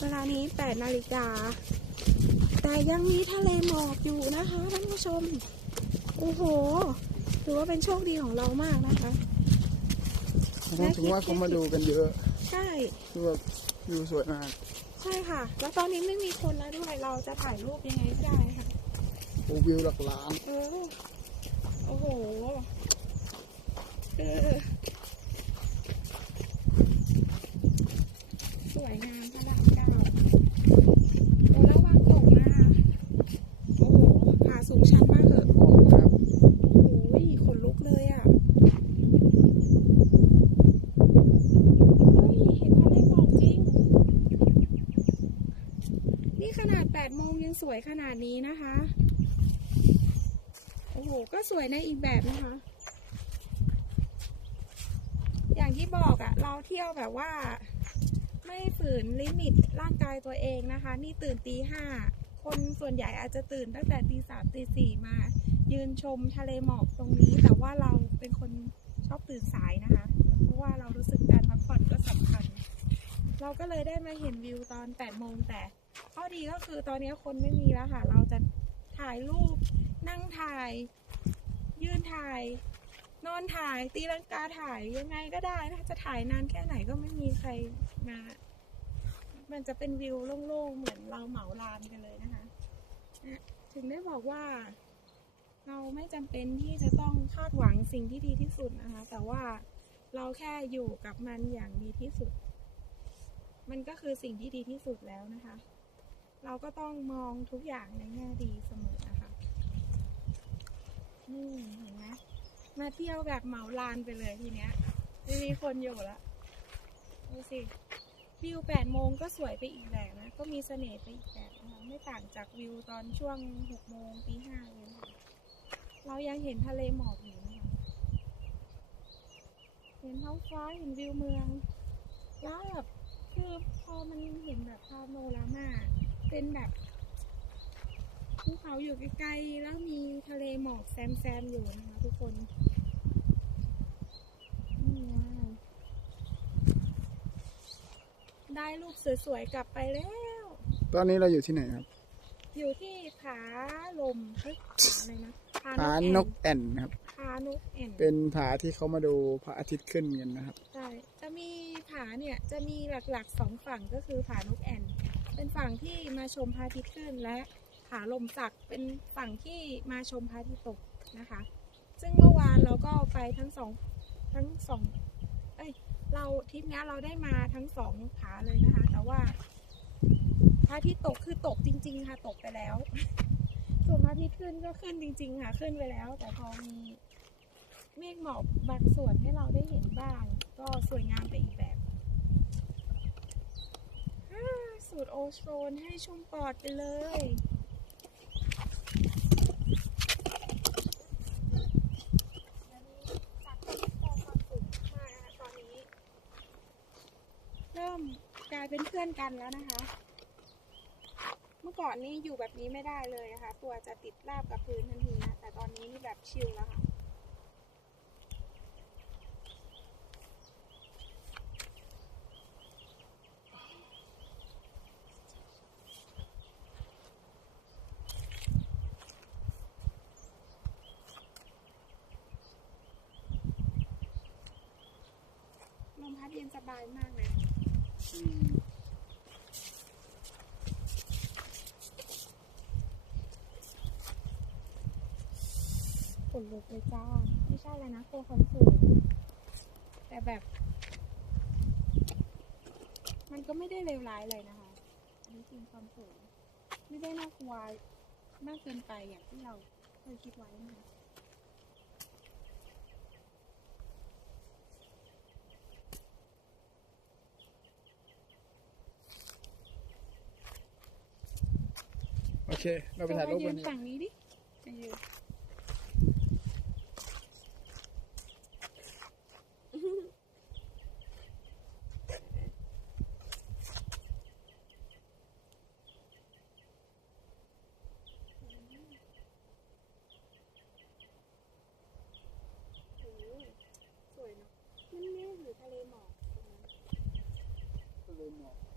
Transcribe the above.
เวลานี้แปดนาฬิกา แต่ยังมีทะเลหมอกอยู่นะคะท่านผู้ชม โอ้โห ถือว่าเป็นโชคดีของเรามากนะคะถึงว่าเขามาดูกันเยอะ ใช่คือแบบวิวสวยมาก ใช่ค่ะ แล้วตอนนี้ไม่มีคนแล้วด้วย เราจะถ่ายรูปยังไงก็ได้ค่ะโอ้วิวหลักล้าน เออ โอ้โห เออสวยงามพระรามเก้าโอ้แล้ววางตกนะคะ โอ้โหผาสูงชันมากเหอะ หมอกนะครับ โอ้ยขนลุกเลยอะเฮ้ยเห็นทะเลหมอกจริง นี่ขนาด8โมงยังสวยขนาดนี้นะคะ โอ้โห ก็สวยในอีกแบบนะคะ อย่างที่บอกอะเราเที่ยวแบบว่า ไม่ฝืนลิมิตร่างกายตัวเองนะคะ นี่ตื่นตีห้า คนส่วนใหญ่อาจจะตื่นตั้งแต่ตีสามตีสี่มา ยืนชมทะเลหมอกตรงนี้ แต่ว่าเราเป็นคนชอบตื่นสายนะคะ เพราะว่าเรารู้สึกการพักผ่อนก็สำคัญ เราก็เลยได้มาเห็นวิวตอน8โมงแต่ ข้อดีก็คือตอนนี้คนไม่มีแล้วค่ะ เราจะถ่ายรูป นั่งถ่าย ยืนถ่าย นอนถ่าย ตีลังกาถ่ายยังไงก็ได้นะจะถ่ายนานแค่ไหนก็ไม่มีใครมา มันจะเป็นวิวโล่งๆ เหมือนเราเหมาลานกันเลยนะคะอะถึงได้บอกว่า เราไม่จำเป็นที่จะต้องคาดหวังสิ่งที่ดีที่สุดนะคะ แต่ว่าเราแค่อยู่กับมันอย่างดีที่สุด มันก็คือสิ่งที่ดีที่สุดแล้วนะคะ เราก็ต้องมองทุกอย่างในแง่ดีเสมอนะคะนี่เห็นไหมมาเที่ยวแบบเหมาลานไปเลยทีเนี้ยไม่มีคนอยู่ล้วดูสิวิวแปดโมงก็สวยไปอีกแบบนะ ก็มีเสน่ห์ไปอีกแบบนะคะไม่ต่างจากวิวตอนช่วงหกโมงตีห้าเลยค่ะเรายังเห็นทะเลหมอกอยู่นะคะเห็นท้องฟ้าเห็นวิวเมือง แล้วแบบคือพอมันเห็นแบบพาโนรามา เป็นแบบภูเขาอยู่ไกลๆแล้วมีทะเลหมอกแซมๆอยู่นะคะทุกคนนี่ไงได้รูปสวยๆกลับไปแล้ว ตอนนี้เราอยู่ที่ไหนครับ อยู่ที่ผาลมเฮ้ยผาอะไรนะผานกแอ่นนะครับผานกแอ่นเป็นผาที่เขามาดูพระอาทิตย์ขึ้นกันนะครับใช่จะมีผาเนี่ยจะมีหลักๆสองฝั่งก็คือผานกแอ่น เป็นฝั่งที่มาชมพระอาทิตย์ขึ้น และผาลมสักเป็นฝั่งที่มาชมพระอาทิตย์ตกนะคะ ซึ่งเมื่อวานเราก็ไปทั้งสองทั้งสองเอ้ยเราทริปนี้เราได้มาทั้งสองผาเลยนะคะ แต่ว่าพระอาทิตย์ตกคือตกจริง ๆ ค่ะตกไปแล้ว ส่วนพระอาทิตย์ขึ้นก็ขึ้นจริง ๆ ค่ะขึ้นไปแล้ว แต่พอมีเมฆหมอกบางส่วนให้เราได้เห็นบ้าง ก็สวยงามไปอีกแบบ สูตรโอโซนให้ชุ่มปอดไปเลย เริ่มกลายเป็นเพื่อนกันแล้วนะคะ เมื่อก่อนนี้อยู่แบบนี้ไม่ได้เลยนะคะ ตัวจะติดราบกับพื้นทันทีนะ แต่ตอนนี้นี่แบบชิลแล้วค่ะ เย็นสบายมากนะขนลุกเลยจ้า ไม่ใช่เลยนะตัวคนสูง แต่แบบ มันก็ไม่ได้เลวร้ายเลยนะคะ อันนี้จริงความสูง ไม่ได้น่ากลัวมากเกินไปอย่างที่เราเคยคิดไว้นะคะ โอเค เราไปถ่ายรูปวันนี้ฝั่งนี้ดิจะยืนสวยเนาะมันเมฆหรือทะเลหมอกตรงนั้นทะเลหมอก